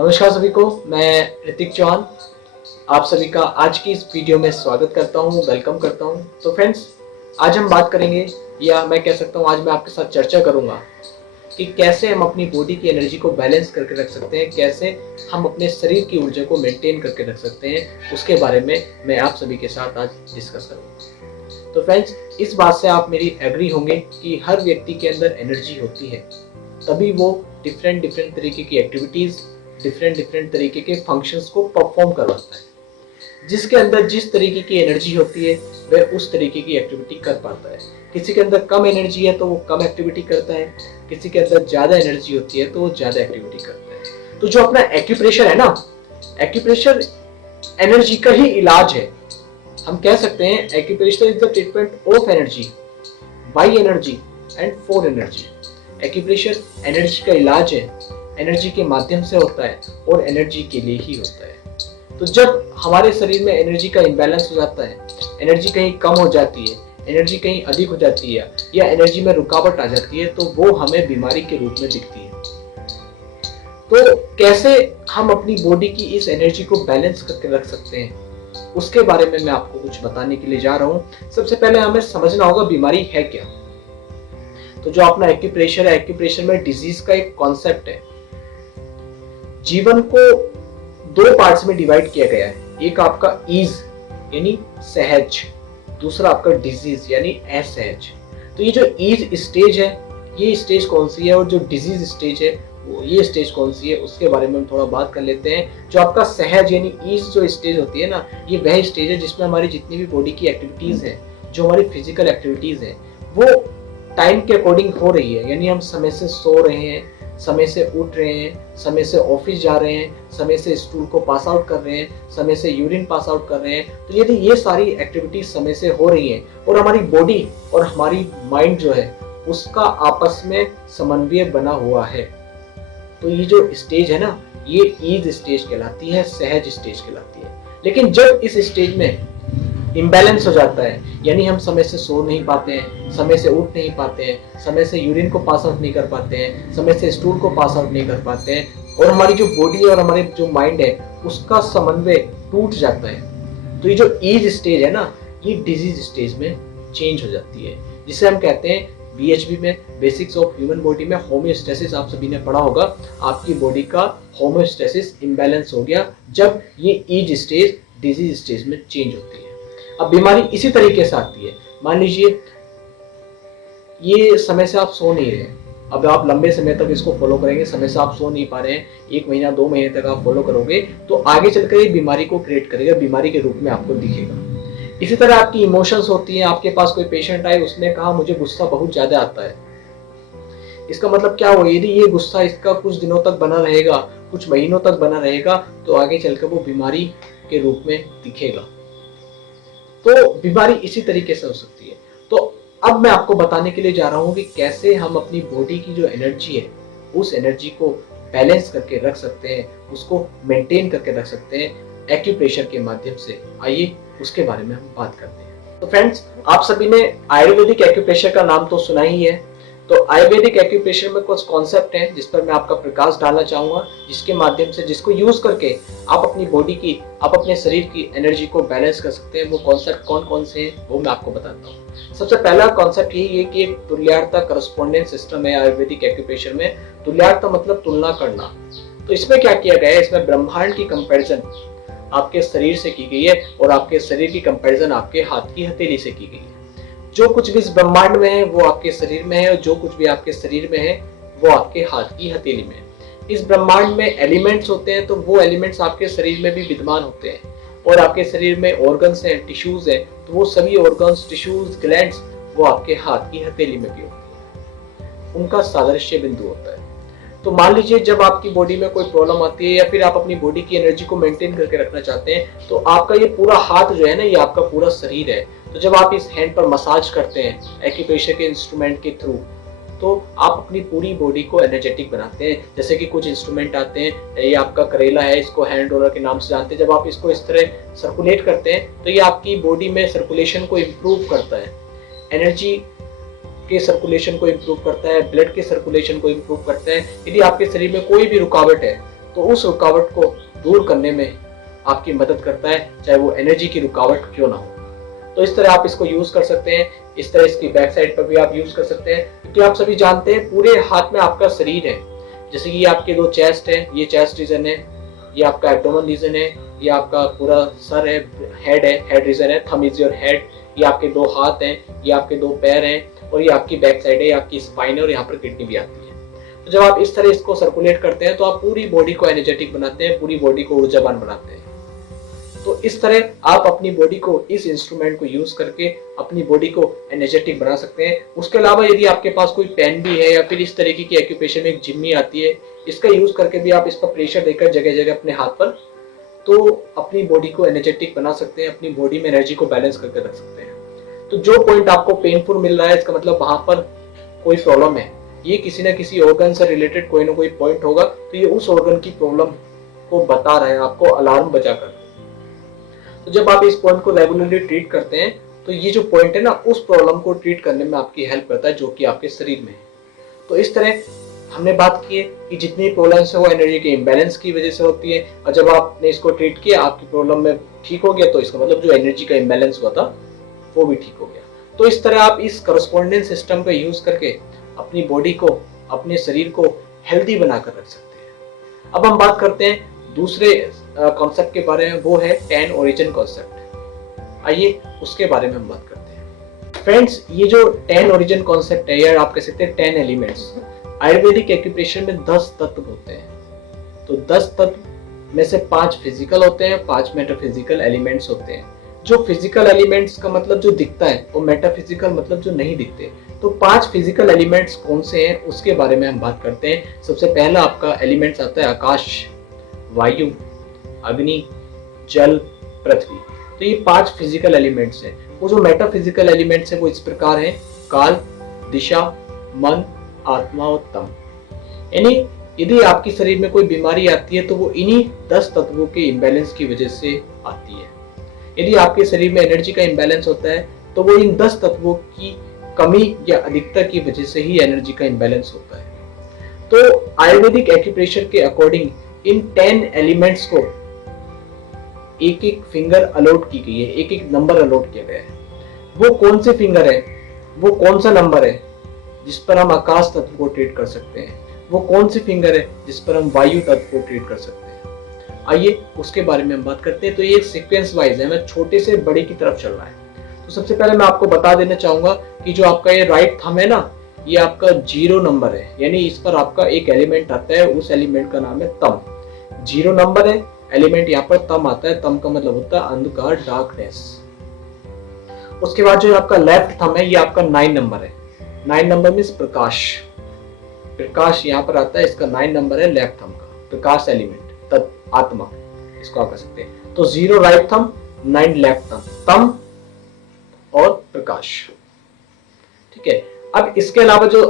नमस्कार सभी को, मैं ऋतिक चौहान आप सभी का आज की इस वीडियो में स्वागत करता हूं, वेलकम करता हूं। तो फ्रेंड्स, आज हम बात करेंगे या मैं कह सकता हूं आज मैं आपके साथ चर्चा करूंगा कि कैसे हम अपनी बॉडी की एनर्जी को बैलेंस करके रख सकते हैं, कैसे हम अपने शरीर की ऊर्जा को मेंटेन करके रख सकते हैं, उसके बारे में मैं आप सभी के साथ आज डिस्कस करूंगा। तो फ्रेंड्स, इस बात से आप मेरी एग्री होंगे कि हर व्यक्ति के अंदर एनर्जी होती है, तभी वो डिफरेंट डिफरेंट तरीके की एक्टिविटीज, डिफरेंट डिफरेंट तरीके के फंक्शंस को परफॉर्म करवाता है। जिसके अंदर जिस तरीके की एनर्जी होती है वह उस तरीके की एक्टिविटी कर पाता है। किसी के अंदर कम एनर्जी है तो वो कम एक्टिविटी करता है, किसी के अंदर ज्यादा एनर्जी होती है तो वो ज्यादा एक्टिविटी करता है। तो जो अपना एक्यूप्रेशर है ना, एक्यूप्रेशर एनर्जी का ही इलाज है। हम कह सकते हैं acupressure is the treatment of energy, by energy and for energy. Acupressure energy का इलाज है, एनर्जी के माध्यम से होता है और एनर्जी के लिए ही होता है। तो जब हमारे शरीर में एनर्जी का इम्बैलेंस हो जाता है, एनर्जी कहीं कम हो जाती है, एनर्जी कहीं अधिक हो जाती है या एनर्जी में रुकावट आ जाती है तो वो हमें बीमारी के रूप में दिखती है। तो कैसे हम अपनी बॉडी की इस एनर्जी को बैलेंस करके रख सकते हैं, उसके बारे में मैं आपको कुछ बताने के लिए जा रहा हूं। सबसे पहले हमें समझना होगा बीमारी है क्या। तो जो अपना एक्यूप्रेशर है, एक्यूप्रेशर में डिजीज का एक कॉन्सेप्ट है। जीवन को दो पार्ट्स में डिवाइड किया गया है, एक आपका ईज यानी सहज, दूसरा आपका डिजीज यानी असहज। तो ये जो ईज स्टेज है, ये स्टेज कौन सी है, और जो डिजीज स्टेज है वो ये स्टेज कौन सी है, उसके बारे में हम थोड़ा बात कर लेते हैं। जो आपका सहज यानी ईज जो स्टेज होती है ना, ये वह स्टेज है जिसमें हमारी जितनी भी बॉडी की एक्टिविटीज है, जो हमारी फिजिकल एक्टिविटीज है, वो टाइम के अकॉर्डिंग हो रही है। यानी हम समय से सो रहे हैं, समय से उठ रहे हैं, समय से ऑफिस जा रहे हैं, समय से स्टूल को पास आउट कर रहे हैं, समय से यूरिन पास आउट कर रहे हैं। तो यदि ये सारी एक्टिविटीज समय से हो रही हैं और हमारी बॉडी और हमारी माइंड जो है उसका आपस में समन्वय बना हुआ है, तो ये जो स्टेज है ना, ये ईज स्टेज कहलाती है, सहज स्टेज कहलाती है। लेकिन जब इस स्टेज में इम्बैलेंस हो जाता है, यानी हम समय से सो नहीं पाते हैं, समय से उठ नहीं पाते हैं, समय से यूरिन को पास आउट नहीं कर पाते हैं, समय से स्टूल को पास आउट नहीं कर पाते हैं, और हमारी जो बॉडी और हमारे जो माइंड है उसका समन्वय टूट जाता है, तो ये जो ईज स्टेज है ना, ये डिजीज स्टेज में चेंज हो जाती है, जिसे हम कहते हैं बीएचबी में, बेसिक्स ऑफ ह्यूमन बॉडी में, होम्योस्टेसिस। आप सभी ने पढ़ा होगा, आपकी बॉडी का होम्योस्टेसिस इम्बैलेंस हो गया जब ये ईज स्टेज डिजीज स्टेज में चेंज होती है। अब बीमारी इसी तरीके से आती है। मान लीजिए ये समय से आप सो नहीं रहे, अब आप लंबे समय तक इसको फॉलो करेंगे, समय से आप सो नहीं पा रहे हैं, 1 महीना 2 महीने तक आप फॉलो करोगे तो आगे चलकर ये बीमारी को क्रिएट करेगा, बीमारी के रूप में आपको दिखेगा। इसी तरह आपकी इमोशंस होती हैं। आपके पास कोई पेशेंट आए, उसने कहा मुझे गुस्सा बहुत ज्यादा आता है, इसका मतलब क्या हुआ, यदि ये गुस्सा इसका कुछ दिनों तक बना रहेगा, कुछ महीनों तक बना रहेगा, तो आगे चलकर वो बीमारी के रूप में दिखेगा। तो बीमारी इसी तरीके से हो सकती है। तो अब मैं आपको बताने के लिए जा रहा हूं कि कैसे हम अपनी बॉडी की जो एनर्जी है उस एनर्जी को बैलेंस करके रख सकते हैं, उसको मेंटेन करके रख सकते हैं एक्यूप्रेशर के माध्यम से। आइए उसके बारे में हम बात करते हैं। तो फ्रेंड्स, आप सभी ने आयुर्वेदिक एक्यूप्रेशर का नाम तो सुना ही है। तो आयुर्वेदिक एक्यूप्रेशर में कुछ कॉन्सेप्ट हैं जिस पर मैं आपका प्रकाश डालना चाहूंगा, जिसके माध्यम से, जिसको यूज करके आप अपनी बॉडी की, आप अपने शरीर की एनर्जी को बैलेंस कर सकते हैं। वो कॉन्सेप्ट कौन कौन से हैं वो मैं आपको बताता हूँ। सबसे पहला कॉन्सेप्ट यही है कि एक तुल्यार्थता करस्पॉन्डेंस सिस्टम है आयुर्वेदिक एक्यूप्रेशर में। तुल्यार्थता मतलब तुलना करना। तो इसमें क्या किया गया है, इसमें ब्रह्मांड की कंपैरिजन आपके शरीर से की गई है और आपके शरीर की कंपैरिजन आपके हाथ की हथेली से की गई है। जो कुछ भी इस ब्रह्मांड में है वो आपके शरीर में है, और जो कुछ भी आपके शरीर में है वो आपके हाथ की हथेली में है। इस ब्रह्मांड में एलिमेंट्स होते हैं, तो वो एलिमेंट्स आपके शरीर में भी विद्यमान होते हैं, और आपके शरीर में ऑर्गन्स हैं, टिश्यूज हैं, तो वो सभी ऑर्गन्स, टिश्यूज, ग्लैंड्स वो आपके हाथ की हथेली में भी होती है, उनका सादृश्य बिंदु होता है। तो मान लीजिए जब आपकी बॉडी में कोई प्रॉब्लम आती है या फिर आप अपनी बॉडी की एनर्जी को मेंटेन करके रखना चाहते हैं, तो आपका ये पूरा हाथ जो है ना, ये आपका पूरा शरीर है। तो जब आप इस हैंड पर मसाज करते हैं एक्यूप्रेशर के इंस्ट्रूमेंट के थ्रू, तो आप अपनी पूरी बॉडी को एनर्जेटिक बनाते हैं। जैसे कि कुछ इंस्ट्रूमेंट आते हैं, ये आपका करेला है, इसको हैंड रोलर के नाम से जानते हैं। जब आप इसको इस तरह सर्कुलेट करते हैं तो ये आपकी बॉडी में सर्कुलेशन को इम्प्रूव करता है, एनर्जी के सर्कुलेशन को इम्प्रूव करता है, ब्लड के सर्कुलेशन को इम्प्रूव करता है। यदि आपके शरीर में कोई भी रुकावट है तो उस रुकावट को दूर करने में आपकी मदद करता है, चाहे वो एनर्जी की रुकावट क्यों ना हो। तो इस तरह आप इसको यूज कर सकते हैं। इस तरह इसकी बैक साइड पर भी आप यूज कर सकते हैं, क्योंकि आप सभी जानते हैं पूरे हाथ में आपका शरीर है। जैसे कि ये आपके दो चेस्ट है, ये चेस्ट रीजन है, ये आपका एब्डोमेन रीजन है, ये आपका पूरा सर है, हेड रीजन है, थंब इज योर हेड। ये आपके दो हाथ हैं, ये आपके दो पैर हैं, और ये आपकी बैक साइड है, ये आपकी स्पाइन है, और यहाँ पर किडनी भी आती है। तो जब आप इस तरह इसको सर्कुलेट करते हैं तो आप पूरी बॉडी को एनर्जेटिक बनाते हैं, पूरी बॉडी को ऊर्जावान बनाते हैं। तो इस तरह आप अपनी बॉडी को इस इंस्ट्रूमेंट को यूज करके अपनी बॉडी को एनर्जेटिक बना सकते हैं। उसके अलावा यदि आपके पास कोई पेन भी है, या फिर इस तरीके की एक्यूप्रेशर में एक जिम्मी आती है, इसका यूज करके भी आप इस पर प्रेशर देकर जगह जगह अपने हाथ पर, तो अपनी बॉडी को एनर्जेटिक बना सकते हैं, अपनी बॉडी में एनर्जी को बैलेंस करके रख सकते हैं। तो जो पॉइंट आपको पेनफुल मिल रहा है, इसका मतलब वहां पर कोई प्रॉब्लम है, ये किसी न किसी ऑर्गन से रिलेटेड कोई ना कोई पॉइंट होगा। तो ये उस ऑर्गन की प्रॉब्लम को बता रहा है आपको, अलार्म बजाकर। तो जब आप इस पॉइंट को रेगुलरली ट्रीट करते हैं, तो ये जो पॉइंट है ना, उस प्रॉब्लम को ट्रीट करने में आपकी हेल्प करता है, जो कि आपके शरीर में है। तो इस तरह हमने बात की है कि जितनी प्रॉब्लम्स है वो एनर्जी के इम्बैलेंस की वजह से होती है, और जब आपने इसको ट्रीट किया, आपकी प्रॉब्लम में ठीक हो गया, तो इसका मतलब जो एनर्जी का इम्बैलेंस हुआ था वो भी ठीक हो गया। तो इस तरह आप इस करस्पॉन्डेंस सिस्टम का यूज करके अपनी बॉडी को, अपने शरीर को हेल्दी बनाकर रख सकते हैं। अब हम बात करते हैं दूसरे कॉन्सेप्ट के बारे में, वो है 10 ओरिजिन कॉन्सेप्ट। आइए उसके बारे में हम बात करते हैं। फ्रेंड्स, ये जो 10 ओरिजिन कॉन्सेप्ट है, या आप कह सकते हैं 10 एलिमेंट्स, आयुर्वेदिक एक्यूप्रेशर में 10 तत्व होते हैं। तो 10 तत्व में से 5 फिजिकल होते हैं, 5 मेटाफिजिकल एलिमेंट्स होते हैं। जो फिजिकल एलिमेंट्स का मतलब जो दिखता है, और मेटाफिजिकल मतलब जो नहीं दिखते। तो 5 फिजिकल एलिमेंट्स कौन से हैं, उसके बारे में हम बात करते हैं। सबसे पहला आपका एलिमेंट्स आता है आकाश, वायु, अग्नि, जल, पृथ्वी। तो ये 5 फिजिकल एलिमेंट्स हैं। वो जो मेटाफिजिकल एलिमेंट्स हैं वो इस प्रकार हैं: काल, दिशा, मन, आत्मा और तम। यानी यदि आपके शरीर में कोई बीमारी आती है, तो वो इन्हीं 10 तत्वों के इम्बैलेंस की वजह से आती है। यदि आपके शरीर में एनर्जी का इम्बैलेंस होता है, तो वो इन 10 तत्वों की कमी या अधिकता की वजह से ही एनर्जी का इम्बैलेंस होता है। तो आयुर्वेदिक एक्यूप्रेशर के अकॉर्डिंग इन 10 एलिमेंट्स को एक एक फिंगर अलॉट की गई है, एक एक नंबर अलॉट किया गया है। वो कौन से फिंगर है, वो कौन सा नंबर है जिस पर हम आकाश तत्व को ट्रीट कर सकते हैं, वो कौन सी फिंगर है जिस पर हम वायु तत्व को ट्रीट कर सकते हैं। आइए उसके बारे में हम बात करते हैं। तो ये सीक्वेंस वाइज है, मैं छोटे से बड़े की तरफ चल रहा है। तो सबसे पहले मैं आपको बता देना चाहूंगा कि जो आपका ये राइट थंब है ना, ये आपका 0 नंबर है, यानी इस पर आपका एक एलिमेंट आता है, उस एलिमेंट का नाम है तम। 0 नंबर है, एलिमेंट यहाँ पर तम आता है। तम का मतलब होता है अंधकार, डार्कनेस। उसके बाद जो आपका लेफ्ट थंब है, ये आपका 9 नंबर है। 9 नंबर मीन्स प्रकाश। प्रकाश यहाँ पर आता है, इसका 9 नंबर है लेफ्ट थंब का, प्रकाश एलिमेंट, तत्व, आत्मा, इसको आप कह सकते हैं। तो 0 राइट थंब, 9 लेफ्ट थंब, तम और प्रकाश। ठीक है। अब इसके अलावा जो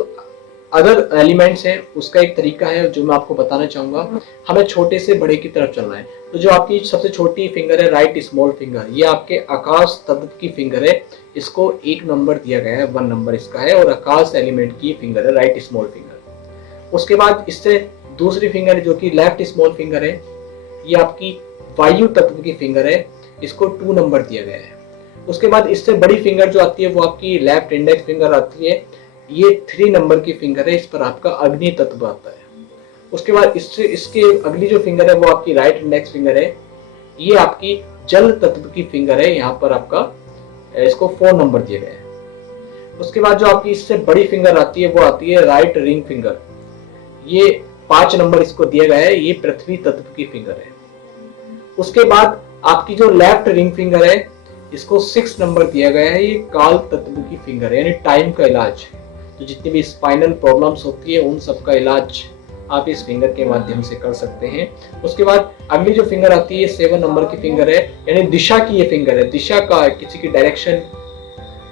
अदर एलिमेंट्स हैं, उसका एक तरीका है जो मैं आपको बताना चाहूंगा। हमें छोटे से बड़े की तरफ चलना है। तो जो आपकी सबसे छोटी फिंगर है, राइट स्मॉल फिंगर, ये आपके आकाश तत्व की फिंगर है। इसको 1 नंबर दिया गया है, 1 नंबर इसका है, और आकाश एलिमेंट की फिंगर है, राइट स्मॉल फिंगर। उसके बाद इससे दूसरी फिंगर जो कि लेफ्ट स्मॉल फिंगर है, ये आपकी वायु तत्व की फिंगर है, इसको 2 नंबर दिया गया है। उसके बाद इससे बड़ी फिंगर जो आती है वो आपकी लेफ्ट इंडेक्स फिंगर आती है, ये 3 नंबर की फिंगर है, इस पर आपका अग्नि तत्व आता है। उसके बाद इससे इसके अगली जो फिंगर है वो आपकी राइट इंडेक्स फिंगर है, ये आपकी जल तत्व की फिंगर है, यहाँ पर आपका इसको 4 नंबर दिया गया है। उसके बाद जो आपकी इससे बड़ी फिंगर आती है वो आती है राइट रिंग फिंगर, ये 5 नंबर इसको दिया गया है, ये पृथ्वी तत्व की फिंगर है। उसके बाद आपकी जो लेफ्ट रिंग फिंगर है, इसको 6 नंबर दिया गया है, ये काल तत्व की फिंगर है, यानी टाइम का इलाज। तो जितनी भी स्पाइनल प्रॉब्लम्स होती है, उन सब का इलाज आप इस फिंगर के माध्यम से कर सकते हैं। उसके बाद अगली जो फिंगर आती है 7 नंबर की फिंगर है, यानी दिशा की ये फिंगर है। दिशा का किसी की डायरेक्शन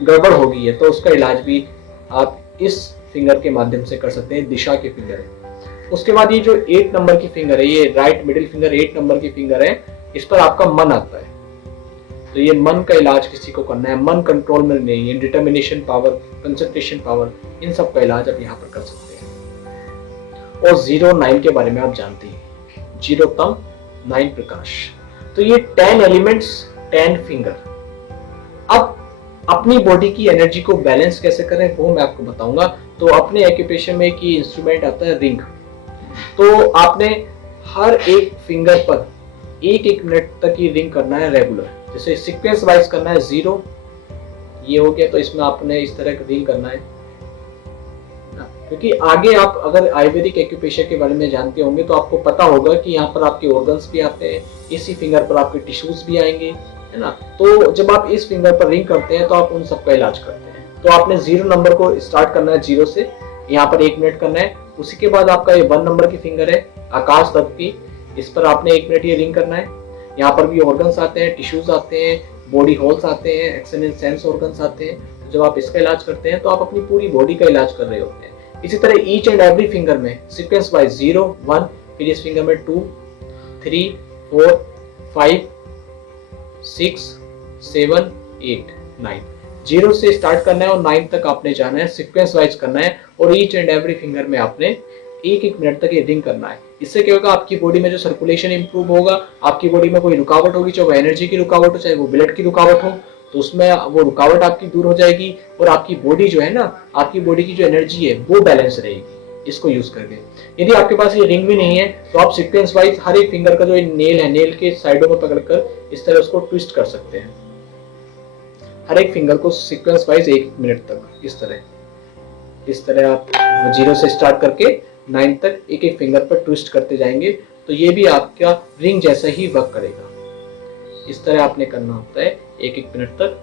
गड़बड़ हो गई है तो उसका इलाज भी आप इस फिंगर के माध्यम से कर सकते हैं, दिशा की फिंगर है। उसके बाद ये जो 8 नंबर की फिंगर है, ये राइट मिडिल फिंगर 8 नंबर की फिंगर है, इस पर आपका मन आता है। तो ये मन का इलाज किसी को करना है, मन कंट्रोल में नहीं है, डिटर्मिनेशन पावर, कंसंट्रेशन पावर, इन सब का इलाज आप यहाँ पर कर सकते हैं। और 0 9 के बारे में आप जानते हैं, जीरोतम 9 प्रकाश। तो ये 10 एलिमेंट्स 10 फिंगर। अब अपनी बॉडी की एनर्जी को बैलेंस कैसे करें वो मैं आपको बताऊंगा। तो अपने एक्यूप्रेशर में एक इंस्ट्रूमेंट आता है रिंग। तो आपने हर एक फिंगर पर एक एक मिनट तक ये रिंग करना है रेगुलर। जैसे सीक्वेंस वाइज करना है 0, ये हो गया तो इसमें आपने इस तरह रिंग करना है। क्योंकि आगे आप अगर आयुर्वेदिक एक्यूप्रेशर के बारे में जानते होंगे तो आपको पता होगा कि यहाँ पर आपके ऑर्गन्स भी आते हैं, इसी फिंगर पर आपके टिश्यूज भी आएंगे, है ना। तो जब आप इस फिंगर पर रिंग करते हैं तो आप उन सबका इलाज करते हैं। तो आपने 0 नंबर को स्टार्ट करना है 0 से, यहाँ पर 1 मिनट करना है। उसी के बाद आपका ये 1 नंबर की फिंगर है आकाश तत्व की, इस पर आपने 1 मिनट ये रिंग करना है। यहाँ पर भी ऑर्गन्स आते हैं, टिश्यूज आते हैं, बॉडी होल्स आते हैं, एक्शन एंड सेंस ऑर्गन्स आते हैं। तो जब आप इसका इलाज करते हैं तो आप अपनी पूरी बॉडी का इलाज कर रहे होते हैं। इसी तरह ईच एंड एवरी फिंगर में सीक्वेंस वाइज 0, 1, फिर इस फिंगर में 2, 3, 4, 5, 6, 7, 8, 9। 0 से स्टार्ट करना है और 9 तक आपने जाना है, सीक्वेंस वाइज करना है। और ईच एंड एवरी फिंगर में आपने एक एक मिनट तक ये रिंग करना है। इससे क्या होगा, आपकी बॉडी में जो सर्कुलेशन इंप्रूव होगा, आपकी बॉडी में कोई रुकावट होगी, चाहे वो एनर्जी की रुकावट हो, चाहे वो ब्लड की रुकावट हो, तो उसमें वो रुकावट आपकी दूर हो जाएगी और आपकी बॉडी जो है ना, आपकी बॉडी की जो एनर्जी है वो बैलेंस रहेगी इसको यूज करके। यदि आपके पास ये रिंग भी नहीं है तो आप सीक्वेंस वाइज हर एक फिंगर का जो नेल है, नेल के साइडों में पकड़कर इस तरह उसको ट्विस्ट कर सकते हैं। हर एक फिंगर को सीक्वेंस वाइज 1 मिनट तक इस तरह आप 0 से स्टार्ट करके 9 तक एक एक फिंगर पर ट्विस्ट करते जाएंगे। तो ये भी आपका रिंग जैसा ही वर्क करेगा। इस तरह आपने करना होता है 1 मिनट तक,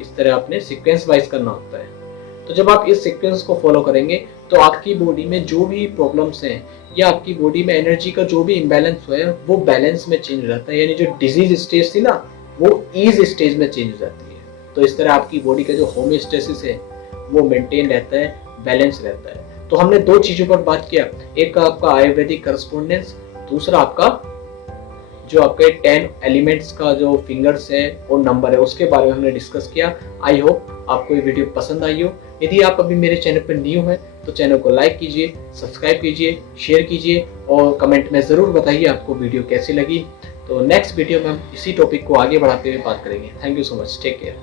इस तरह आपने सीक्वेंस वाइज करना होता है। तो जब आप इस सीक्वेंस को फॉलो करेंगे तो आपकी बॉडी में जो भी प्रॉब्लम्स हैं या आपकी बॉडी में एनर्जी का जो भी इम्बैलेंस हुआ है वो बैलेंस में चेंज हो जाता है। यानी जो डिजीज स्टेज थी ना वो ईज स्टेज में चेंज हो जाती है। तो इस तरह आपकी बॉडी का जो होमियोस्टेसिस है वो मेंटेन रहता है, बैलेंस रहता है। तो हमने 2 चीजों पर बात किया, एक आपका आयुर्वेदिक करस्पोंडेंस, दूसरा आपका जो आपके 10 एलिमेंट्स का जो फिंगर्स है और नंबर है उसके बारे में हमने डिस्कस किया। आई होप आपको ये वीडियो पसंद आई हो। यदि आप अभी मेरे चैनल पर न्यू हैं तो चैनल को लाइक कीजिए, सब्सक्राइब कीजिए, शेयर कीजिए और कमेंट में ज़रूर बताइए आपको वीडियो कैसी लगी। तो नेक्स्ट वीडियो में हम इसी टॉपिक को आगे बढ़ाते हुए बात करेंगे। Thank you so much, take care.